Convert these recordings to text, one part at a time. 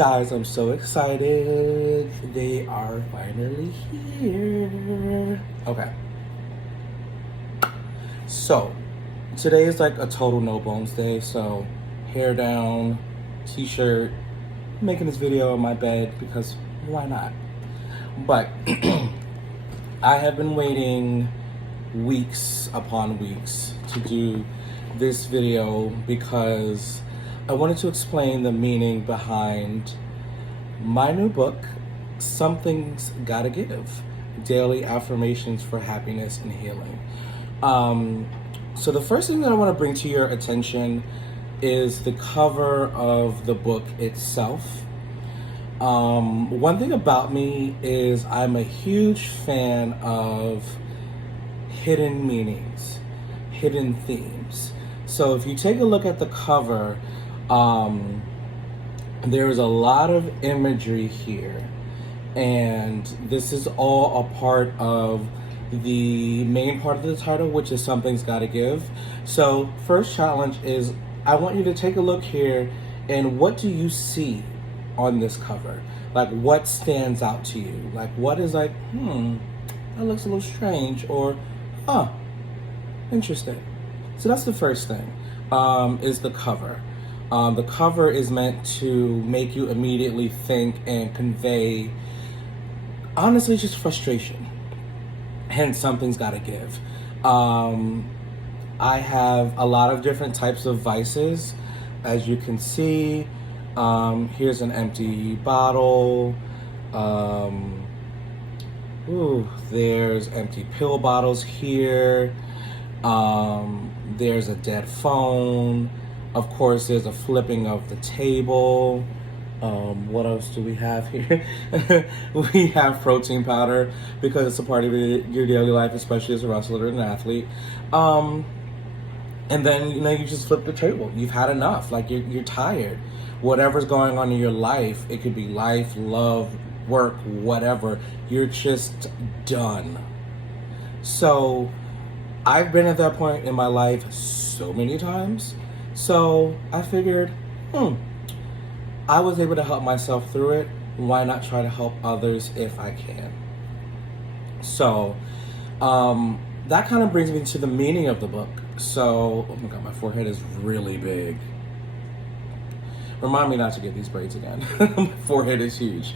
Guys, I'm so excited. They are finally here. Okay. So, today is like a total no bones day. So, hair down, t shirt, making this video in my bed because why not? But, I have been waiting weeks upon weeks to do this video because I wanted to explain the meaning behind my new book, Something's Gotta Give, Daily Affirmations for Happiness and Healing. So the first thing that I want to bring to your attention is the cover of the book itself. One thing about me is I'm a huge fan of hidden meanings, hidden themes. So if you take a look at the cover, there's a lot of imagery here, and this is all a part of the main part of the title, which is Something's Gotta Give. So first challenge is I want you to take a look here, and what do you see on this cover? Like, what stands out to you? Like, what is like, that looks a little strange, or interesting. So that's the first thing, is the cover. The cover is meant to make you immediately think and convey, honestly, just frustration. Hence, something's got to give. I have a lot of different types of vices. As you can see, here's an empty bottle. There's empty pill bottles here. There's a dead phone. Of course, there's a flipping of the table. What else do we have here? We have protein powder because it's a part of your daily life, especially as a wrestler and an athlete. And then, you just flip the table. You've had enough. Like, you're tired. Whatever's going on in your life, it could be life, love, work, whatever. You're just done. So, I've been at that point in my life so many times. So I figured, I was able to help myself through it. Why not try to help others if I can? So that kind of brings me to the meaning of the book. So, oh my God, my forehead is really big. Remind me not to get these braids again. My forehead is huge.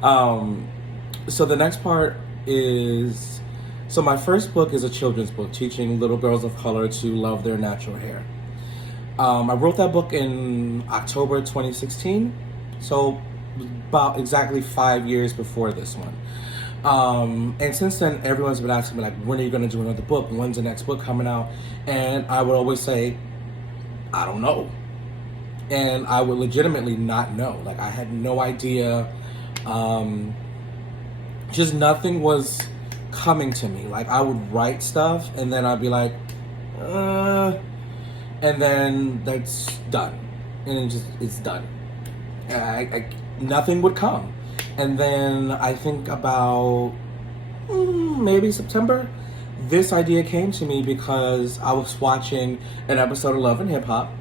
So the next part is, so my first book is a children's book teaching little girls of color to love their natural hair. I wrote that book in October 2016, so about exactly 5 years before this one. And since then, everyone's been asking me, like, when are you going to do another book? When's the next book coming out? And I would always say, I don't know. And I would legitimately not know. Like, I had no idea. Just nothing was coming to me. Like, I would write stuff, and then I'd be like, and then that's done, and it's done. Nothing would come, and then I think about maybe September, this idea came to me because I was watching an episode of Love and Hip Hop,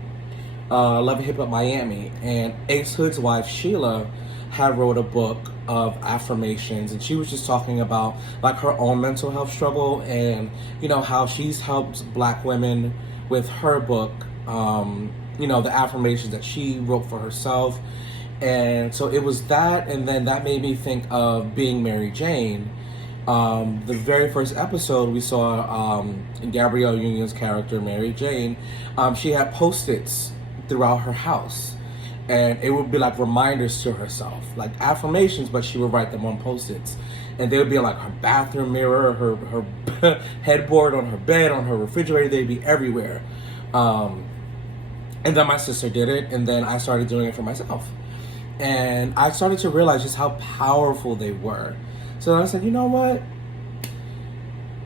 Love and Hip Hop Miami, and Ace Hood's wife Sheila had wrote a book of affirmations, and she was just talking about like her own mental health struggle, and how she's helped Black women with her book, the affirmations that she wrote for herself. And so it was that, and then that made me think of Being Mary Jane. The very first episode we saw Gabrielle Union's character, Mary Jane, she had Post-its throughout her house. And it would be like reminders to herself, like affirmations, but she would write them on Post-its. And they would be like her bathroom mirror, her headboard on her bed, on her refrigerator. They'd be everywhere. And then my sister did it, and then I started doing it for myself. And I started to realize just how powerful they were. So I said, you know what?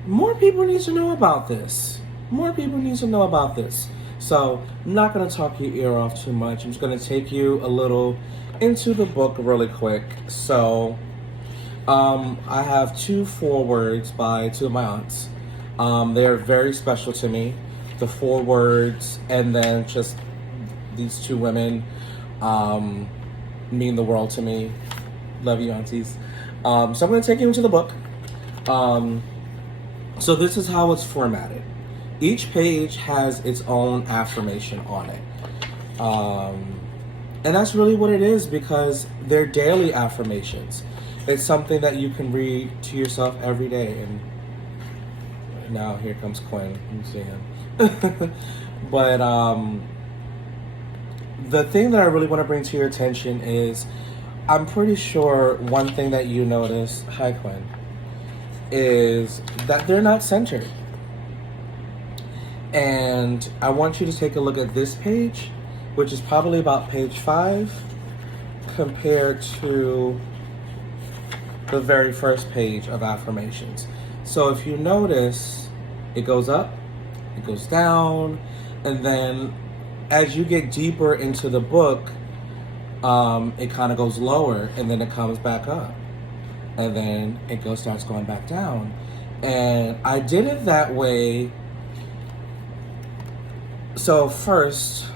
More people need to know about this. More people need to know about this. So I'm not going to talk your ear off too much. I'm just going to take you a little into the book really quick. So I have two forewords by two of my aunts. They're very special to me. The forewords, and then just these two women. mean the world to me. Love you, aunties. So I'm going to take you into the book. So this is how it's formatted. Each page has its own affirmation on it. And that's really what it is, because they're daily affirmations. It's something that you can read to yourself every day. And now here comes Quinn. You see him. But the thing that I really want to bring to your attention is, I'm pretty sure one thing that you notice, hi Quinn, is that they're not centered. And I want you to take a look at this page, which is probably about page 5, compared to the very first page of affirmations. So if you notice, it goes up, it goes down, and then as you get deeper into the book, it kind of goes lower, and then it comes back up, and then it starts going back down. And I did it that way. So first,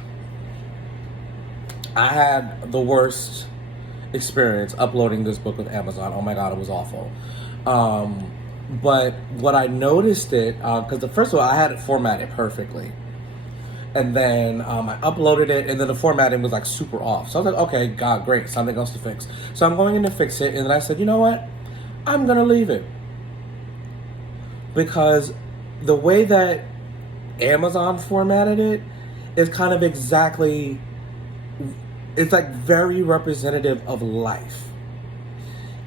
I had the worst experience uploading this book with Amazon. Oh my God, it was awful. But what I noticed because first of all, I had it formatted perfectly. And then I uploaded it, and then the formatting was like super off. So I was like, okay, God, great, something else to fix. So I'm going in to fix it, and then I said, you know what? I'm going to leave it. Because the way that Amazon formatted it is kind of exactly, it's like very representative of life.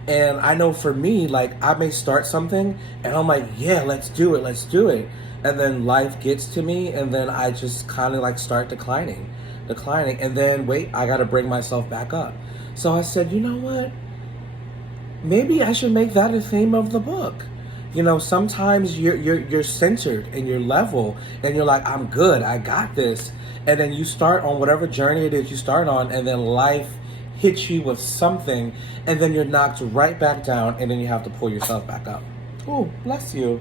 And I know for me, like, I may start something, and I'm like, yeah, let's do it. And then life gets to me, and then I just kind of like start declining. And then, wait, I got to bring myself back up. So I said, you know what? Maybe I should make that a theme of the book. You know, sometimes you're centered and you're level, and you're like, I'm good, I got this. And then you start on whatever journey it is you start on, and then life hits you with something, and then you're knocked right back down, and then you have to pull yourself back up. Oh, bless you.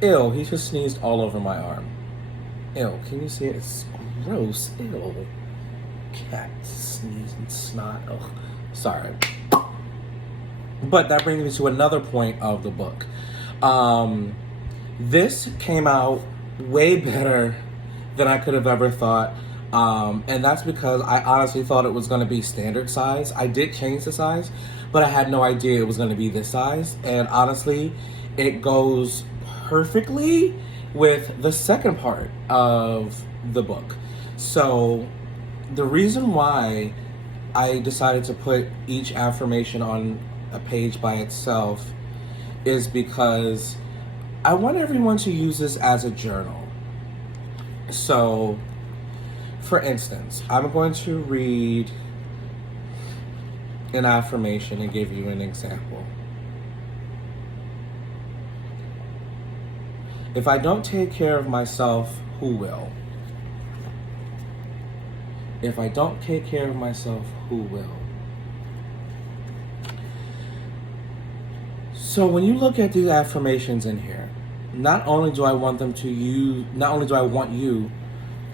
Ew, he just sneezed all over my arm. Ew, can you see it? It's gross. Ew. Cat sneezing snot. Ugh, sorry. But that brings me to another point of the book. This came out way better than I could have ever thought. And that's because I honestly thought it was going to be standard size. I did change the size, but I had no idea it was going to be this size. And honestly, it goes perfectly with the second part of the book. So the reason why I decided to put each affirmation on a page by itself is because I want everyone to use this as a journal. So, for instance, I'm going to read an affirmation and give you an example. If I don't take care of myself, who will? If I don't take care of myself, who will? So when you look at these affirmations in here, not only do I want you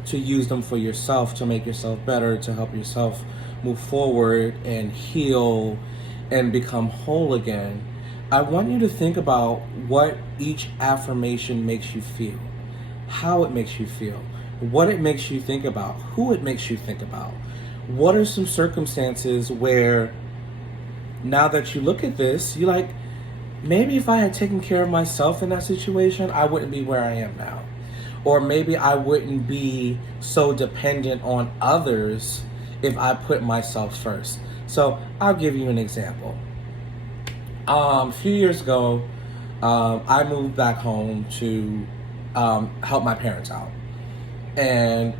to use them for yourself, to make yourself better, to help yourself move forward and heal and become whole again, I want you to think about what each affirmation makes you feel, how it makes you feel, what it makes you think about, who it makes you think about. What are some circumstances where now that you look at this, you're like, maybe if I had taken care of myself in that situation, I wouldn't be where I am now. Or maybe I wouldn't be so dependent on others if I put myself first. So I'll give you an example. A few years ago, I moved back home to help my parents out. And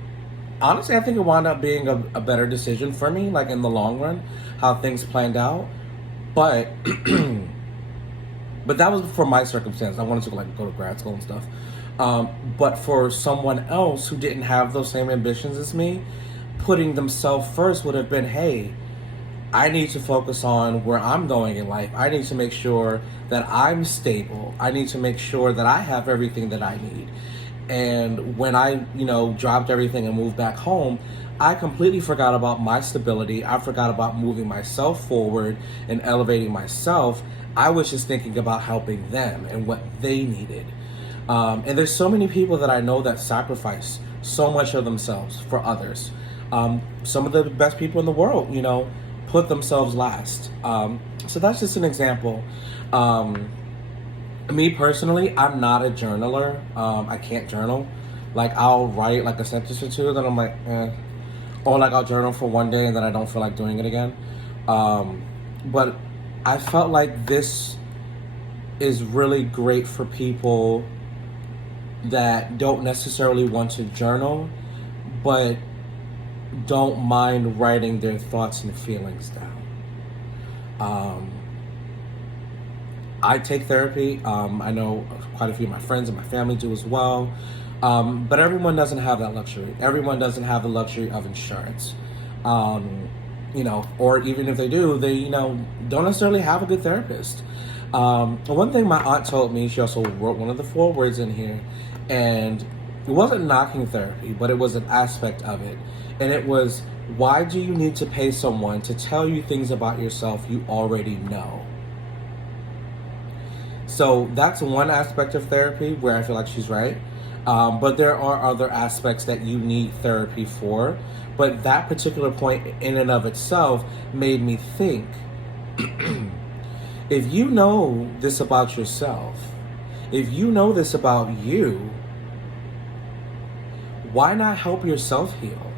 honestly, I think it wound up being a better decision for me, like in the long run, how things planned out. But but that was for my circumstance. I wanted to go to grad school and stuff. But for someone else who didn't have those same ambitions as me, putting themselves first would have been, hey, I need to focus on where I'm going in life. I need to make sure that I'm stable. I need to make sure that I have everything that I need. And when I, dropped everything and moved back home, I completely forgot about my stability. I forgot about moving myself forward and elevating myself. I was just thinking about helping them and what they needed. And there's so many people that I know that sacrifice so much of themselves for others. Some of the best people in the world, put themselves last. So that's just an example. Me personally, I'm not a journaler. I can't journal. Like, I'll write like a sentence or two, then I'm like, eh. Or like I'll journal for one day and then I don't feel like doing it again. But I felt like this is really great for people that don't necessarily want to journal, but don't mind writing their thoughts and feelings down. I take therapy. I know quite a few of my friends and my family do as well. But everyone doesn't have that luxury. Everyone doesn't have the luxury of insurance. Or even if they do, they, don't necessarily have a good therapist. One thing my aunt told me, she also wrote one of the forewords in here, and it wasn't knocking therapy, but it was an aspect of it. And it was, why do you need to pay someone to tell you things about yourself you already know? So that's one aspect of therapy where I feel like she's right. But there are other aspects that you need therapy for. But that particular point in and of itself made me think, if you know this about yourself, if you know this about you, why not help yourself heal?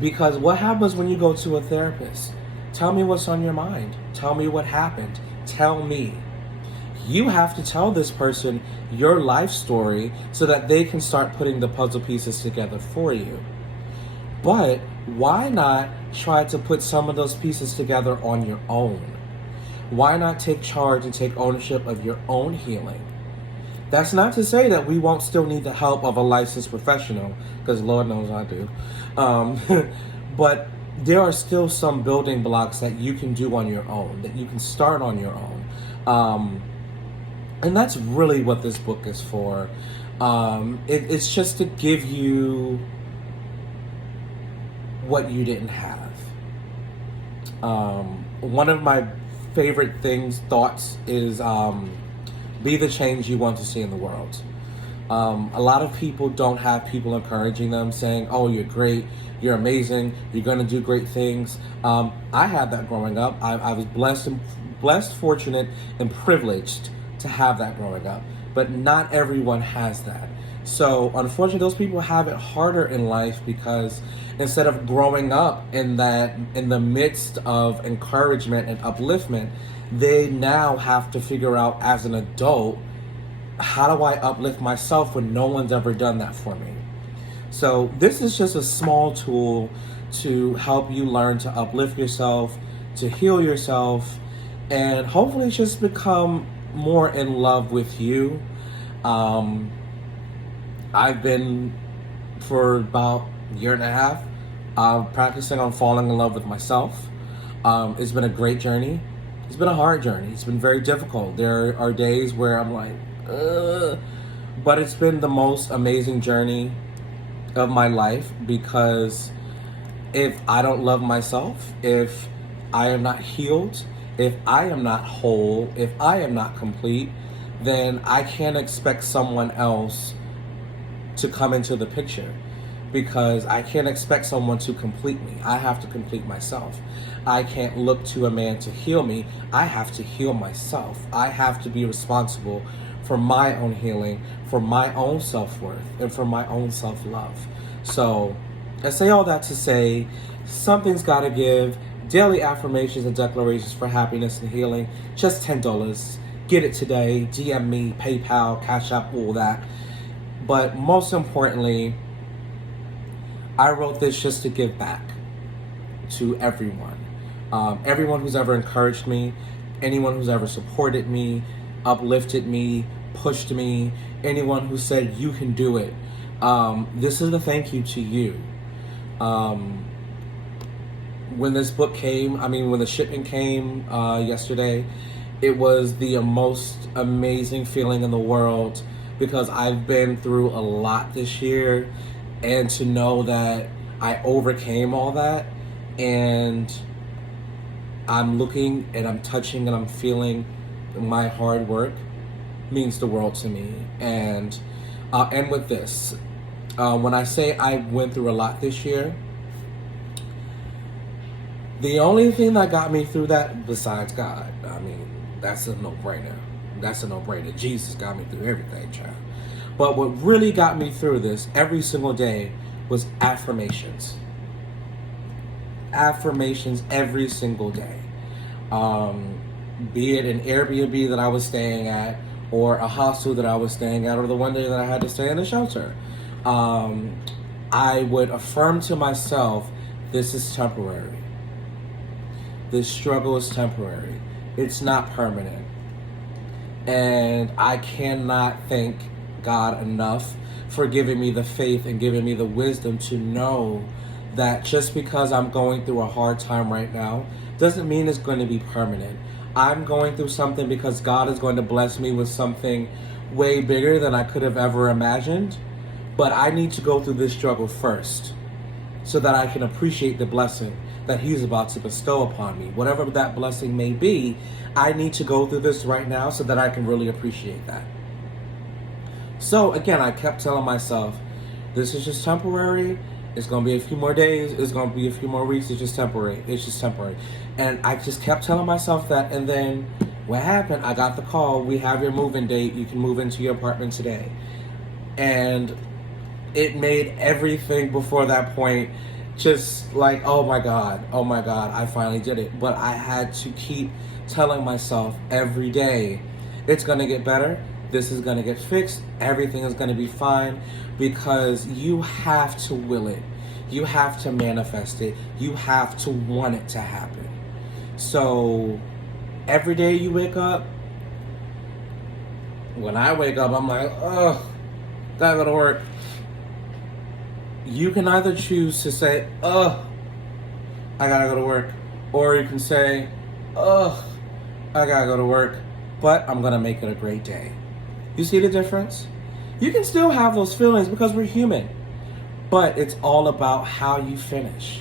Because what happens when you go to a therapist? Tell me what's on your mind. Tell me what happened. Tell me. You have to tell this person your life story so that they can start putting the puzzle pieces together for you. But why not try to put some of those pieces together on your own? Why not take charge and take ownership of your own healing? That's not to say that we won't still need the help of a licensed professional, because Lord knows I do. But there are still some building blocks that you can do on your own, that you can start on your own. And that's really what this book is for. It's just to give you what you didn't have. One of my favorite thoughts is be the change you want to see in the world. A lot of people don't have people encouraging them, saying, oh, you're great, you're amazing, you're going to do great things. I had that growing up. I was blessed, fortunate, and privileged to have that growing up. But not everyone has that. So unfortunately, those people have it harder in life because instead of growing up in the midst of encouragement and upliftment, they now have to figure out as an adult, how do I uplift myself when no one's ever done that for me? So this is just a small tool to help you learn to uplift yourself, to heal yourself, and hopefully just become more in love with you. I've been, for about a year and a half, practicing on falling in love with myself. It's been a great journey. It's been a hard journey. It's been very difficult. There are days where I'm like, ugh. But it's been the most amazing journey of my life, because if I don't love myself, if I am not healed, if I am not whole, if I am not complete, then I can't expect someone else to come into the picture, because I can't expect someone to complete me. I have to complete myself. I can't look to a man to heal me. I have to heal myself. I have to be responsible for my own healing, for my own self-worth, and for my own self-love. So I say all that to say something's got to give. Daily affirmations and declarations for happiness and healing. Just $10. Get it today. DM me, PayPal, Cash App, all that. But most importantly, I wrote this just to give back to everyone. Everyone who's ever encouraged me, anyone who's ever supported me, uplifted me, pushed me, anyone who said you can do it. This is a thank you to you. When this book came, when the shipment came yesterday, it was the most amazing feeling in the world because I've been through a lot this year, and to know that I overcame all that, and I'm looking and I'm touching and I'm feeling my hard work means the world to me. And I'll end with this. When I say I went through a lot this year, the only thing that got me through that, besides God, I mean, that's a no-brainer. That's a no-brainer. Jesus got me through everything, child. But what really got me through this every single day was affirmations. Affirmations every single day. Be it an Airbnb that I was staying at, or a hostel that I was staying at, or the one day that I had to stay in a shelter. I would affirm to myself, this is temporary. This struggle is temporary. It's not permanent. And I cannot thank God enough for giving me the faith and giving me the wisdom to know that just because I'm going through a hard time right now doesn't mean it's going to be permanent. I'm going through something because God is going to bless me with something way bigger than I could have ever imagined. But I need to go through this struggle first so that I can appreciate the blessing that He's about to bestow upon me. Whatever that blessing may be, I need to go through this right now so that I can really appreciate that. So again, I kept telling myself, this is just temporary. It's going to be a few more days. It's going to be a few more weeks. It's just temporary. It's just temporary. And I just kept telling myself that. And then what happened? I got the call. We have your move-in date. You can move into your apartment today. And it made everything before that point just like, oh my God, I finally did it. But I had to keep telling myself every day, it's going to get better. This is going to get fixed. Everything is going to be fine, because you have to will it. You have to manifest it. You have to want it to happen. So every day you wake up, when I wake up, I'm like, oh, gotta go to work. You can either choose to say, oh, I gotta go to work. Or you can say, oh, I gotta go to work, but I'm gonna make it a great day. You see the difference? You can still have those feelings because we're human, but it's all about how you finish.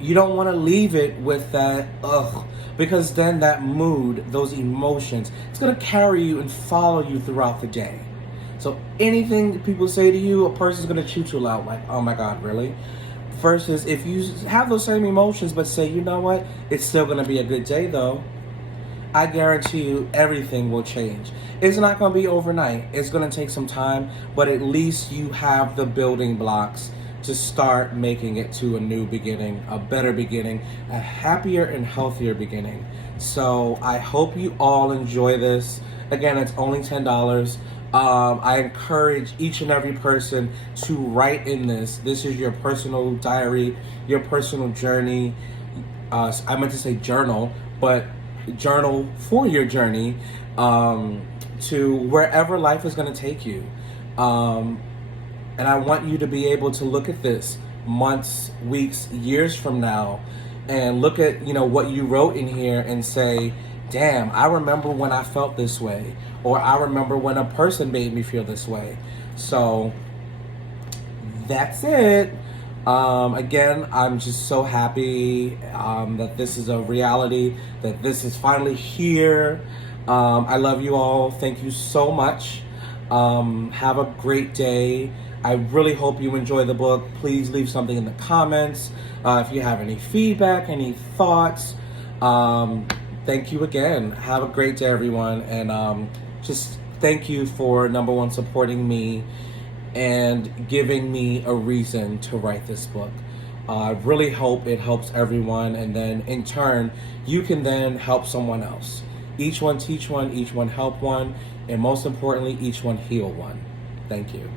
You don't want to leave it with that, ugh, because then that mood, those emotions, it's going to carry you and follow you throughout the day. So anything that people say to you, a person's going to chew you out like, oh my God, really? Versus if you have those same emotions but say, you know what, it's still going to be a good day though, I guarantee you everything will change. It's not going to be overnight. It's going to take some time, but at least you have the building blocks to start making it to a new beginning, a better beginning, a happier and healthier beginning. So I hope you all enjoy this. Again, it's only $10. I encourage each and every person to write in this. This is your personal diary, your personal journey. I meant to say journal, but journal for your journey to wherever life is going to take you. And I want you to be able to look at this months, weeks, years from now and look at, what you wrote in here and say, damn, I remember when I felt this way, or I remember when a person made me feel this way. So that's it. Again, I'm just so happy that this is a reality, that this is finally here. I love you all. Thank you so much. Have a great day. I really hope you enjoy the book. Please leave something in the comments. If you have any feedback, any thoughts. Thank you again. Have a great day, everyone. And just thank you for, number one, supporting me and giving me a reason to write this book. I really hope it helps everyone, and then in turn, you can then help someone else. Each one teach one, each one help one, and most importantly, each one heal one. Thank you.